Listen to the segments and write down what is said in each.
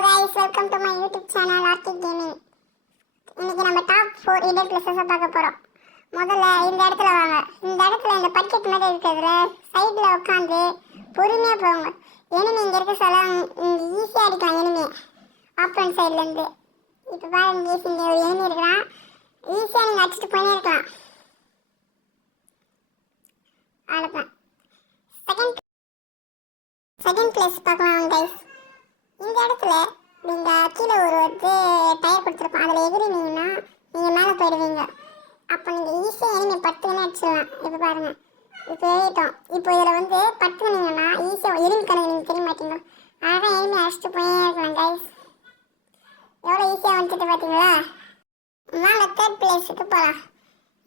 guys, welcome to my YouTube channel Arctic Gaming. இன்னைக்கு நம்ம top 4 hidden places பார்க்க போறோம். முதல்ல இந்த இடத்துல வாங்க. இந்த இடத்துல இந்த பக்கெட் மாதிரி இருக்குதுல, சைடுல உட்கார்ந்து பொறுமையா போங்க. எனிமி இங்க இருக்க சொல்ல ஈஸியா அடிக்கலாம் எனிமி. ஆப்போனன்ட் சைடுல இருந்து. இப்போ பாருங்க இங்க ஒரு எனிமி இருக்கான். ஈஸியா நீங்க அடிச்சிட்டு போயிட்டே இருக்கலாம். அவ்வளவுதான். செகண்ட் பிளேஸ் பார்க்கலாம் guys. இந்த இடத்துல நீங்க கீழே ஒரு டயர் கொடுத்துருப்போம், அதில் எகிரினீங்கன்னா நீங்கள் மேலே போயிடுவீங்க. அப்போ நீங்கள் ஈஸியாக எனிமி பட்டுன்னு அடிச்சிடலாம். இப்போ பாருங்கள், இப்போ ஏறிட்டோம். இப்போ இதில் பட்டுனீங்கன்னா ஈஸியாக எனிமி கணக்கு நீங்கள் தெரிய மாட்டீங்க. அழகாக எனிமி அடிச்சுட்டு போயே இருக்கலாம் கைஸ். எவ்வளோ ஈஸியாக வந்துட்டு பார்த்தீங்களா? மேலே தேர்ட் பிளேஸுக்கு போகலாம்.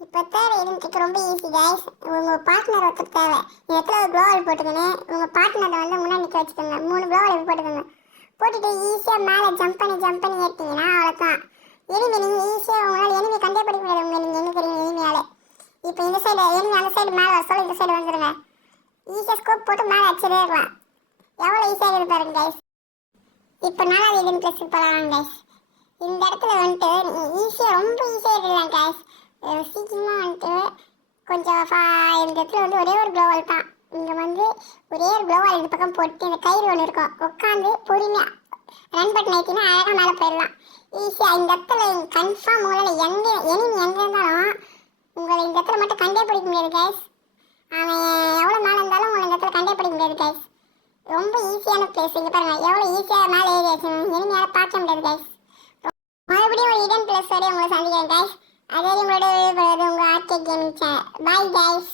இப்போ தேர்ட் எனிமிக்கு ரொம்ப ஈஸி கைஸ். உங்கள் பார்ட்னர் ஒருத்தர் தேவை. இந்த இடத்துல ஒரு க்ளோவல் போட்டுக்கணும். உங்கள் பார்ட்னரை முன்னாடி நிற்க வச்சுக்கோங்க. 3 க்ளோவல் போட்டுக்கோங்க. போட்டுட்டு ஈஸியாக மேலே ஜம்ப் பண்ணி ஏற்றிங்கன்னா அவ்வளோதான். எனிமி நீங்கள் ஈஸியாக உங்களால் எனிமி கண்டே படிக்க முடியாது. நீங்கள் எங்கே தெரியும் எனிமியால். இப்போ இந்த சைடு எனிமி அந்த சைடு மேலே வர சொல்ல இந்த சைடு வந்துடுங்க. ஈஸியாக ஸ்கோப் போட்டு மேலே அடிச்சிடே இருக்கலாம். எவ்வளோ ஈஸியாக இருக்குது பாருங்க கைஸ். இப்போ 4வது ஹிடன் பிளேஸுக்கு போகலாம் கைஸ். இந்த இடத்துல ஈஸியாக ரொம்ப ஈஸியாக இருக்கலாம் கைஸ். சீக்கிரமாக கொஞ்சம் இந்த இடத்துல ஒரே ஒரு க்ளோவல் தான். இங்கே ஒரே ஒரு க்ளோவால் இந்த பக்கம் போட்டு இந்த கயிறு ஒன்று இருக்கும், உட்காந்து பொறுமையாக ரன் பட்டன் ஏற்றினா அழகாக மேலே போயிடலாம் ஈஸியாக. இந்த இடத்துல கன்ஃபார்ம் உங்களால் எங்கே எனிமி எங்கே இருந்தாலும் உங்களை இந்த இடத்துல மட்டும் கண்டே பிடிக்க முடியாது கைஸ். அவன் எவ்வளோ மேலே இருந்தாலும் உங்களை இந்த இடத்துல கண்டே பிடிக்க முடியாது கைஸ். ரொம்ப ஈஸியான பிளேஸ். இங்கே பாருங்கள் எவ்வளோ ஈஸியாக மேலே ஏறி வச்சு எனிமியால் பார்க்க முடியாது கைஸ். மறுபடியும் ஒரு ஹிடன் பிளேஸ் வரையும் உங்களை சந்திக்கிறேன் கைஸ். அதே உங்களோட உங்கள் RK gaming channel. Bye guys.